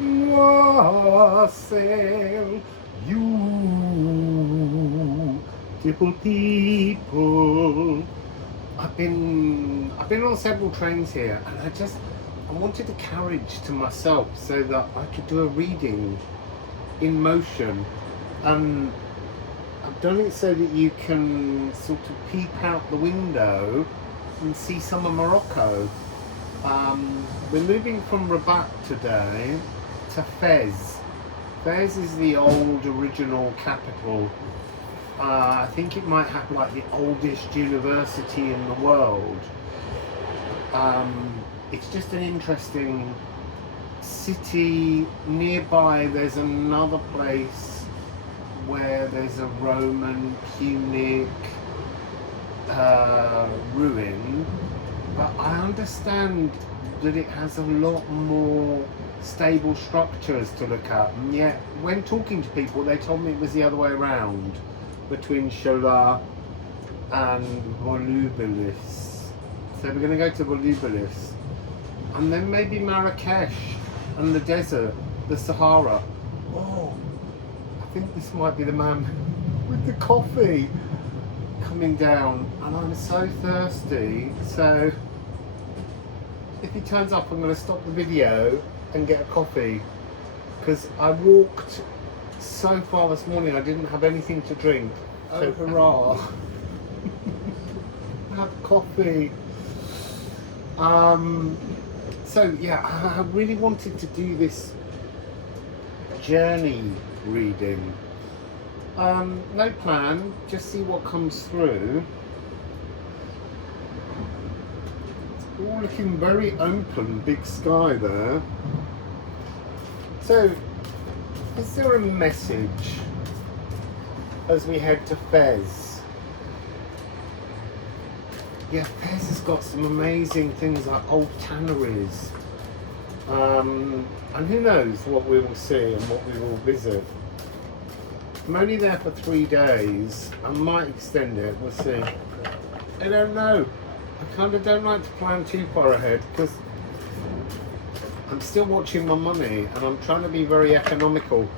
Wassail, you beautiful people. I've been on several trains here, and I wanted a carriage to myself so that I could do a reading in motion. I've done it so that you can sort of peep out the window and see some of Morocco. We're moving from Rabat today to Fez. Fez is the old original capital. I think it might have like the oldest university in the world. It's just an interesting city. Nearby there's another place where there's a Roman Punic ruin, but I understand that it has a lot more stable structures to look at, and yet when talking to people they told me it was the other way around, between Shola and Volubilis. So we're going to go to Volubilis, and then maybe Marrakesh and the desert, the Sahara. Oh, I think this might be the man with the coffee coming down, and I'm so thirsty. So if he turns up, I'm going to stop the video and get a coffee, because I walked so far this morning I didn't have anything to drink. So hurrah! Have coffee. So yeah, I really wanted to do this journey reading. No plan, just see what comes through. It's all looking very open, big sky there. So, is there a message as we head to Fez? Yeah, Fez has got some amazing things like old tanneries. And who knows what we will see and what we will visit. I'm only there for 3 days. I might extend it, we'll see. I don't know. I kind of don't like to plan too far ahead, because I'm still watching my money and I'm trying to be very economical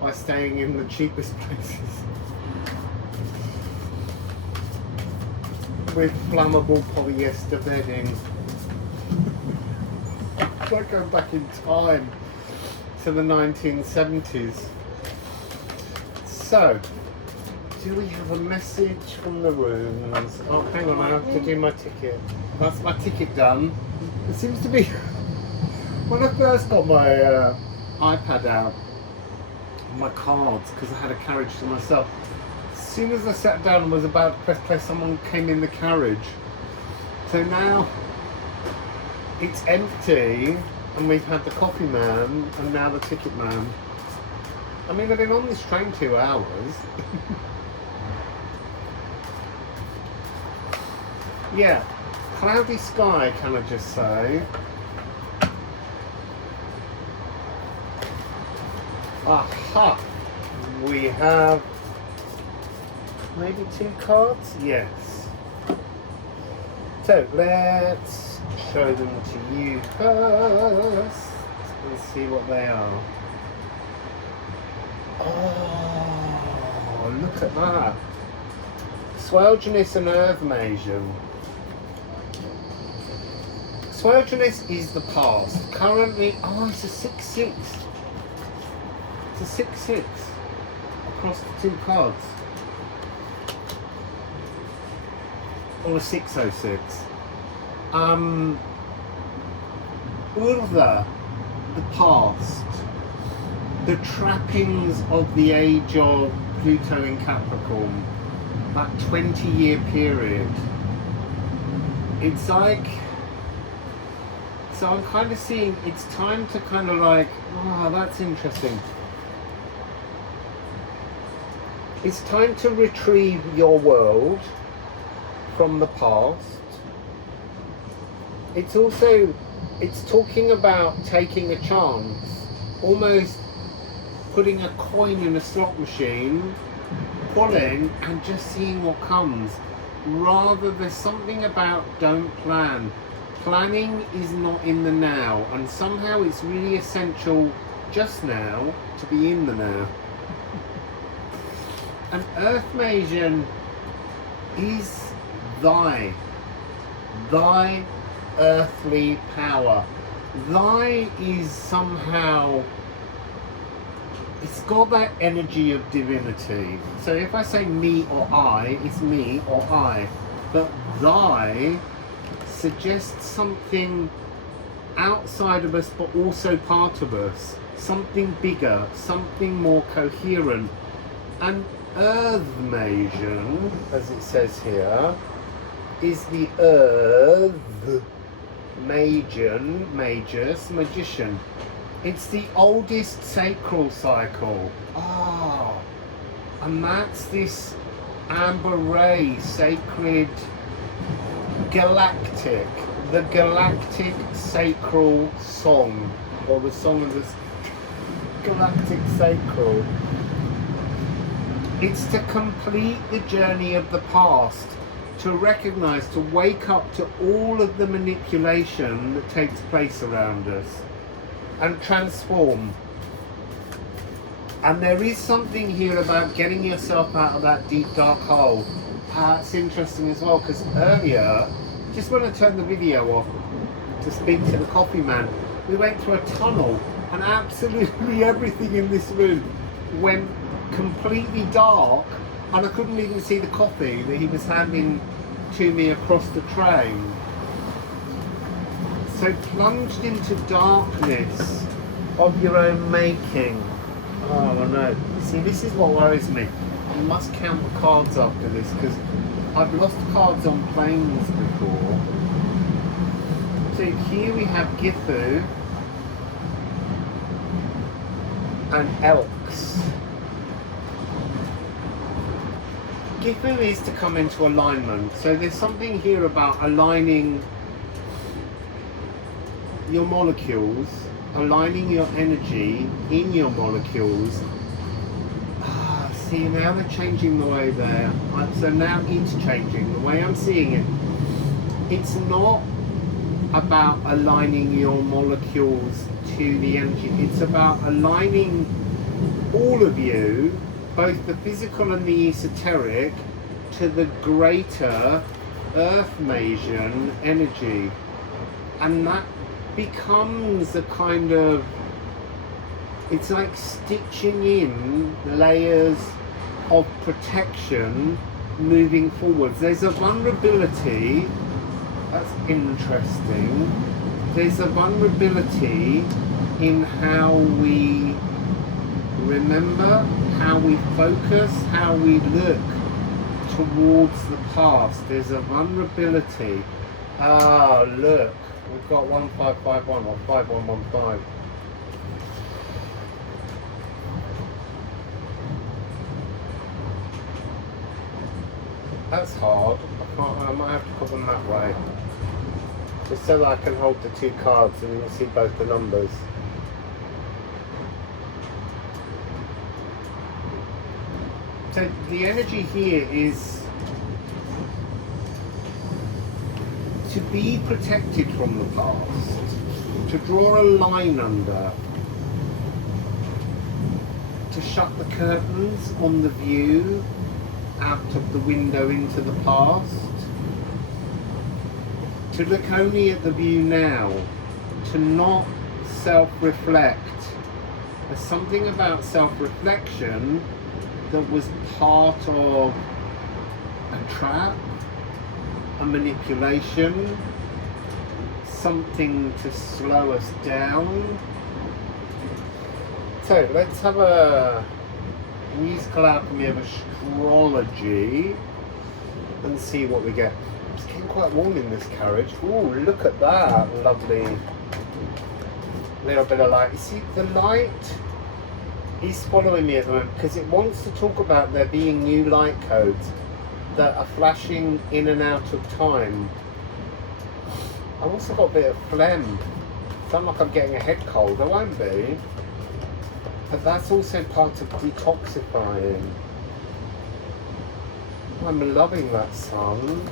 by staying in the cheapest places with flammable polyester bedding. It's like going back in time to the 1970s. So, do we have a message from the runes? Oh, hang on, I have to do my ticket. That's my ticket done. It seems to be... When I first got my iPad out, my cards, because I had a carriage to myself, as soon as I sat down and was about to press play, someone came in the carriage. So now it's empty, and we've had the coffee man and now the ticket man. I mean, I've been on this train 2 hours. Yeah, cloudy sky, can I just say. Aha! We have maybe 2 cards? Yes. So let's show them to you first and see what they are. Oh, look at that. Swelgenus and Earthmasian. Swelgenus is the past. Currently, oh, it's a 6/6. It's a 6/6 across the 2 cards. Or a 606. Urza, the past. The trappings of the age of Pluto in Capricorn. That 20-year period. It's like... So I'm kind of seeing it's time to kind of like, wow, that's interesting. It's time to retrieve your world from the past. It's also, it's talking about taking a chance, almost putting a coin in a slot machine, pulling and just seeing what comes. Rather, there's something about don't plan. Planning is not in the now, and somehow it's really essential just now to be in the now. An earth Magian is thy earthly power. Thy is somehow, it's got that energy of divinity. So if I say me or I, it's me or I. But thy suggests something outside of us, but also part of us. Something bigger, something more coherent. And Earth Magian, as it says here, is the Earth magician. It's the oldest sacral cycle. And that's this amber ray, sacred, galactic, the galactic sacral song, or the song of the galactic sacral. It's to complete the journey of the past, to recognize, to wake up to all of the manipulation that takes place around us, and transform. And there is something here about getting yourself out of that deep dark hole. It's interesting as well, because earlier, just when I turned the video off to speak to the coffee man, we went through a tunnel, and absolutely everything in this room went completely dark, and I couldn't even see the coffee that he was handing to me across the train. So plunged into darkness of your own making. Oh no. See, this is what worries me. I must count the cards after this, because I've lost cards on planes before. So here we have Gifu and Elks. Gifu is to come into alignment. So there's something here about aligning your molecules, aligning your energy in your molecules. See, now they're changing the way they're, so now interchanging, the way I'm seeing it. It's not about aligning your molecules to the energy. It's about aligning all of you, both the physical and the esoteric, to the greater Earth Magian energy. And that becomes a kind of, it's like stitching in layers of protection moving forwards. There's a vulnerability, that's interesting. There's a vulnerability in how we remember, how we focus, how we look towards the past. There's a vulnerability. Look, we've got 1551 or 5115. That's hard. I might have to put them that way, just so that I can hold the two cards and you can see both the numbers. So the energy here is to be protected from the past, to draw a line under, to shut the curtains on the view out of the window into the past, to look only at the view now, to not self-reflect. There's something about self-reflection that was part of a trap, a manipulation, something to slow us down. So let's have a musical alchemy of astrology and see what we get. It's getting quite warm in this carriage. Ooh, look at that lovely little bit of light. You see, the light is following me at the moment because it wants to talk about there being new light codes that are flashing in and out of time. I've also got a bit of phlegm. It's not like I'm getting a head cold. I won't be. But that's also part of detoxifying. I'm loving that sun.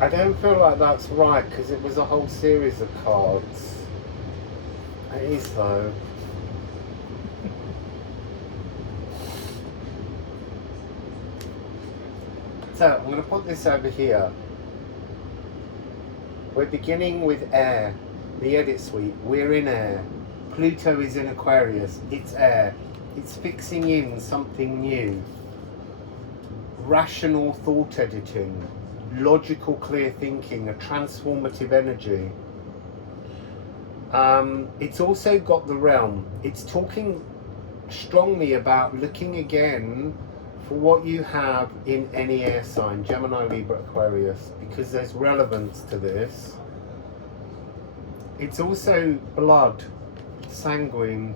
I don't feel like that's right because it was a whole series of cards. It is though. So I'm going to put this over here. We're beginning with air, the edit suite. We're in air. Pluto is in Aquarius. It's air. It's fixing in something new. Rational thought editing, logical clear thinking, a transformative energy. It's also got the realm. It's talking strongly about looking again for what you have in any air sign, Gemini, Libra, Aquarius, because there's relevance to this. It's also blood, sanguine.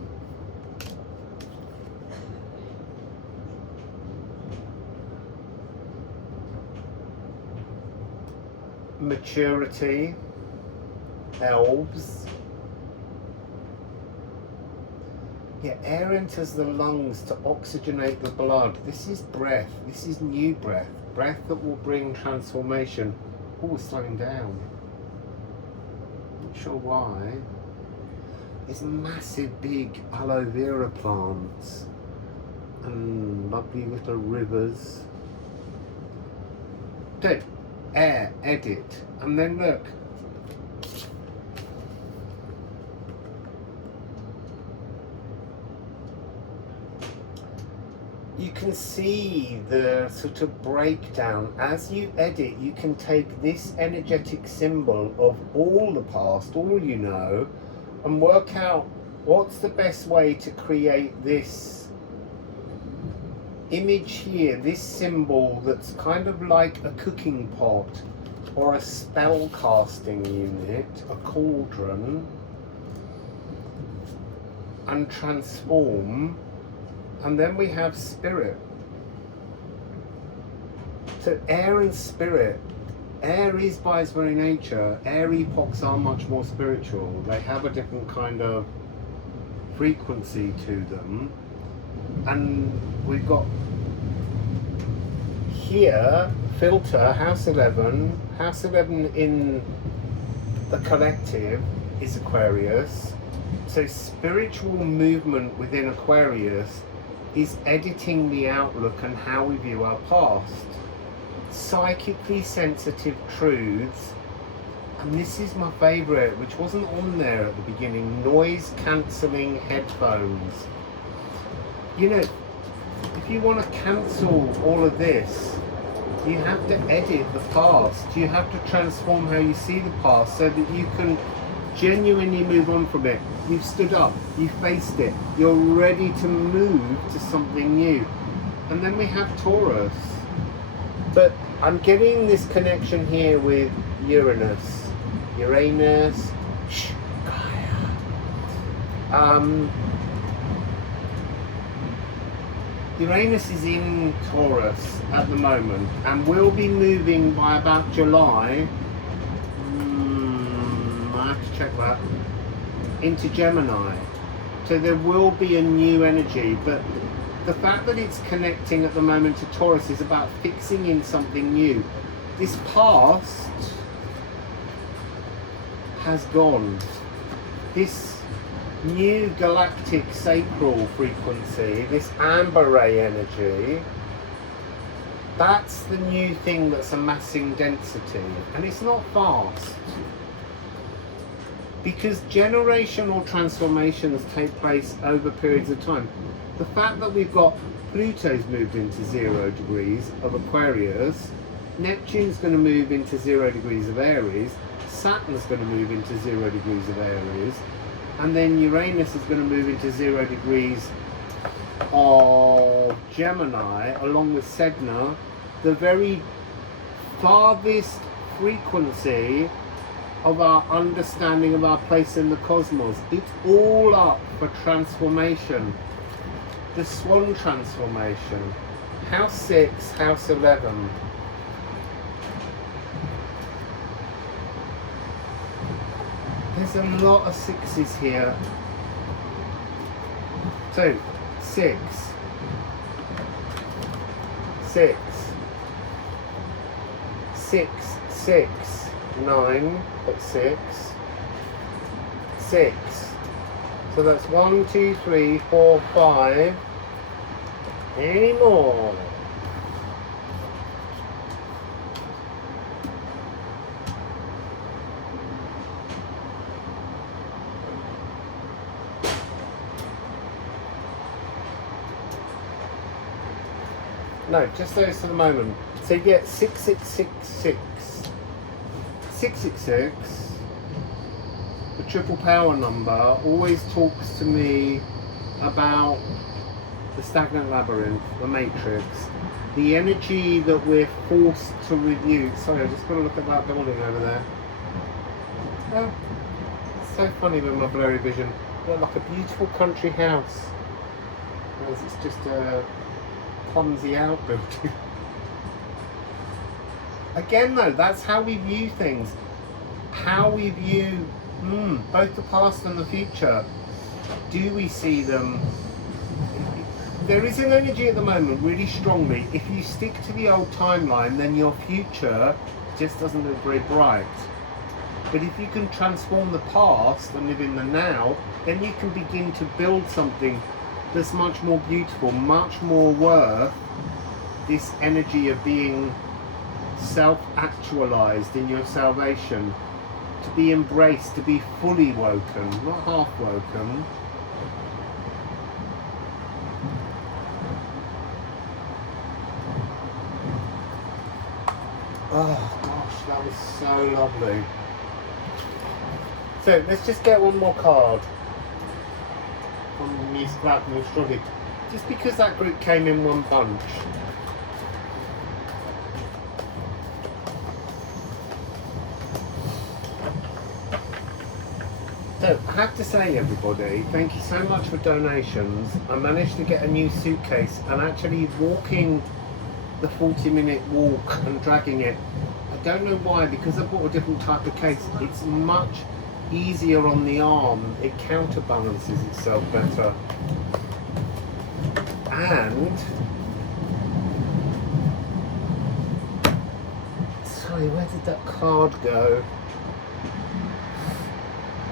Maturity, elves. Yeah, air enters the lungs to oxygenate the blood. This is breath. This is new breath. Breath that will bring transformation. Oh, it's slowing down. Not sure why. There's massive, big aloe vera plants and lovely little rivers. So, air, edit, and then look. You can see the sort of breakdown. As you edit, you can take this energetic symbol of all the past, all you know, and work out what's the best way to create this image here, this symbol that's kind of like a cooking pot or a spell casting unit, a cauldron, and transform. And then we have spirit. So air and spirit. Air is by its very nature. Air epochs are much more spiritual. They have a different kind of frequency to them. And we've got here, filter, house 11. House 11 in the collective is Aquarius. So spiritual movement within Aquarius is editing the outlook and how we view our past. Psychically sensitive truths, and this is my favourite, which wasn't on there at the beginning, noise cancelling headphones. You know, if you want to cancel all of this, you have to edit the past. You have to transform how you see the past so that you can genuinely move on from it. You've stood up, you've faced it, you're ready to move to something new. And then we have Taurus. But I'm getting this connection here with Uranus, Gaia. Uranus is in Taurus at the moment and will be moving by about July. I have to check that. Into Gemini. So there will be a new energy, but the fact that it's connecting at the moment to Taurus is about fixing in something new. This past has gone. This new galactic sacral frequency, this amber ray energy, that's the new thing that's amassing density, and it's not fast. Because generational transformations take place over periods of time. The fact that we've got Pluto's moved into 0 degrees of Aquarius, Neptune's going to move into 0 degrees of Aries, Saturn's going to move into 0 degrees of Aries, and then Uranus is going to move into 0 degrees of Gemini, along with Sedna, the very farthest frequency of our understanding of our place in the cosmos. It's all up for transformation. The Swan transformation. House 6, House 11. There's a lot of sixes here. So, 6, 6, 6, 6, 9, but 6, 6. So that's 1, 2, 3, 4, 5. Any more? No, just those for the moment. So you get 6666. 666, the triple power number, always talks to me about the stagnant labyrinth, the matrix, the energy that we're forced to review. Sorry, I'm just going to look at that building over there. Oh, it's so funny with my blurry vision. Look like a beautiful country house, whereas it's just a clumsy outbuilding. Again though, that's how we view things. How we view both the past and the future. Do we see them? There is an energy at the moment really strongly. If you stick to the old timeline, then your future just doesn't look very bright. But if you can transform the past and live in the now, then you can begin to build something that's much more beautiful, much more worth this energy of being self-actualized in your salvation, to be embraced, to be fully woken, not half woken. Oh gosh, that was so lovely. So let's just get one more card from Alchemy of Astrology, just because that group came in one bunch. So I have to say, everybody, thank you so much for donations. I managed to get a new suitcase, and actually walking the 40-minute walk and dragging it, I don't know why, because I bought a different type of case, it's much easier on the arm, it counterbalances itself better. And sorry, where did that card go?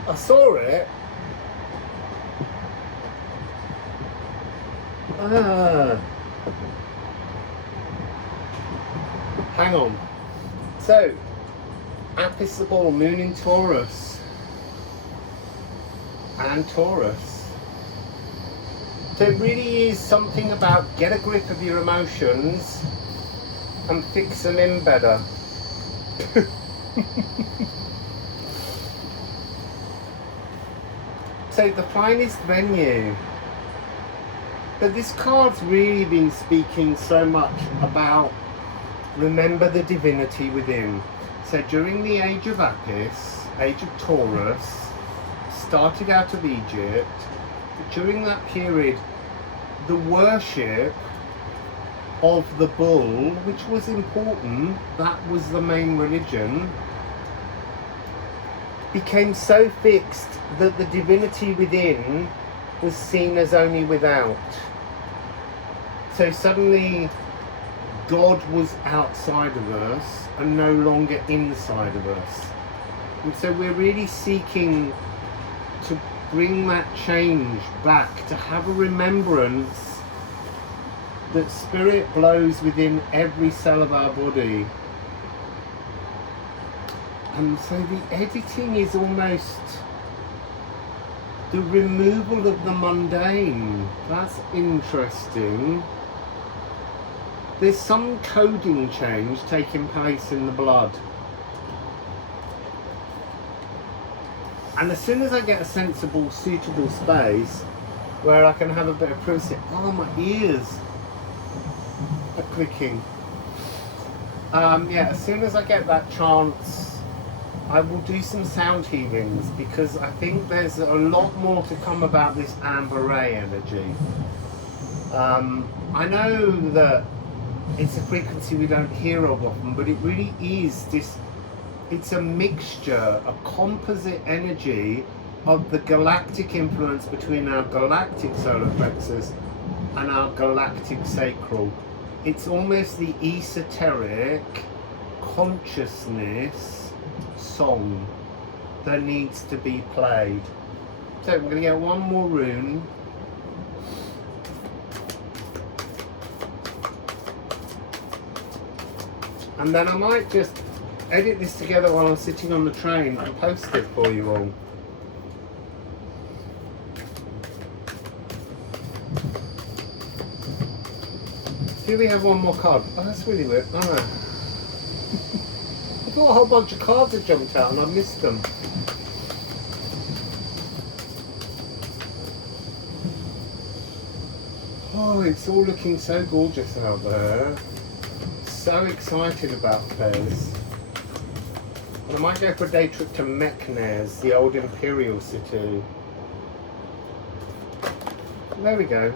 I saw it. Hang on. So, Apis the Bull, Moon in Taurus. And Taurus. So it really is something about get a grip of your emotions and fix them in better. So the finest venue. But this card's really been speaking so much about remember the divinity within. So during the age of Apis, age of Taurus, started out of Egypt, during that period, the worship of the bull, which was important, that was the main religion, became so fixed that the divinity within was seen as only without. So suddenly God was outside of us and no longer inside of us. And so we're really seeking to bring that change back, to have a remembrance that spirit blows within every cell of our body. And so the editing is almost the removal of the mundane. That's interesting. There's some coding change taking place in the blood. And as soon as I get a sensible, suitable space where I can have a bit of privacy, oh, my ears are clicking. Yeah, as soon as I get that chance, I will do some sound healings, because I think there's a lot more to come about this amber ray energy. I know that it's a frequency we don't hear of often, but it really is this, it's a mixture, a composite energy of the galactic influence between our galactic solar plexus and our galactic sacral. It's almost the esoteric consciousness song that needs to be played. So I'm going to get one more rune. And then I might just edit this together while I'm sitting on the train and post it for you all. Do we have one more card? Oh, that's really weird. Oh, no. I thought a whole bunch of cards had jumped out and I missed them. Oh, it's all looking so gorgeous out there. So excited about this. And I might go for a day trip to Meknes, the old imperial city. There we go.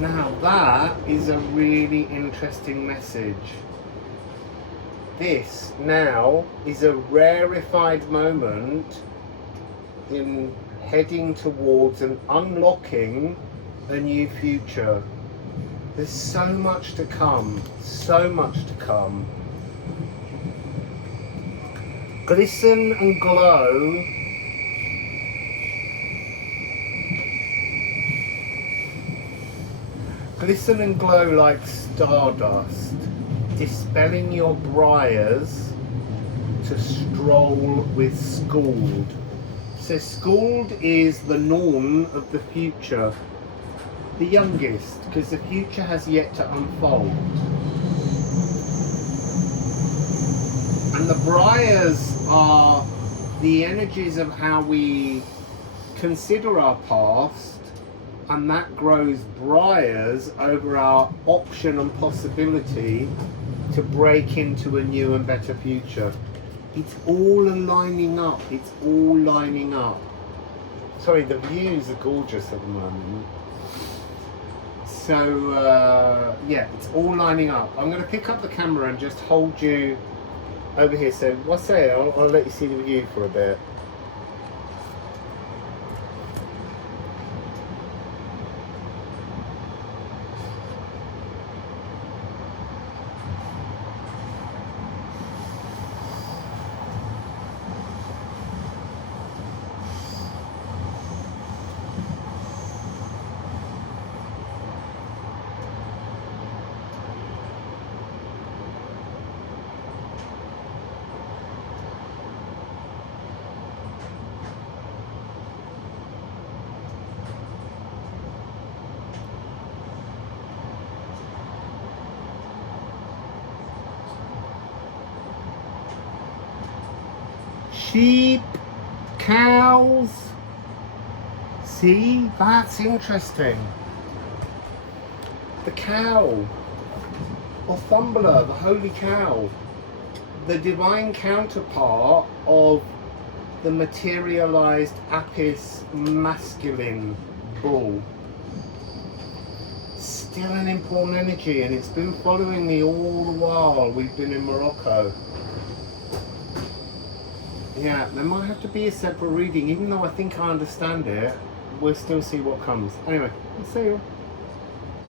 Now that is a really interesting message. This now is a rarefied moment in heading towards and unlocking a new future. There's so much to come, so much to come. Glisten and glow. Glisten and glow like stardust, dispelling your briars to stroll with Skuld. So Skuld is the norn of the future, the youngest, because the future has yet to unfold. And the briars are the energies of how we consider our past, and that grows briars over our option and possibility to break into a new and better future. It's all lining up, it's all lining up. Sorry, the views are gorgeous at the moment. So, yeah, it's all lining up. I'm going to pick up the camera and just hold you over here. So, Wassail, I'll let you see the view for a bit. Sheep, cows. See, that's interesting. The cow, Othumbla, the holy cow, the divine counterpart of the materialized Apis masculine bull. Still an important energy, and it's been following me all the while we've been in Morocco. Yeah, there might have to be a separate reading, even though I think I understand it. We'll still see what comes. Anyway, I'll see you.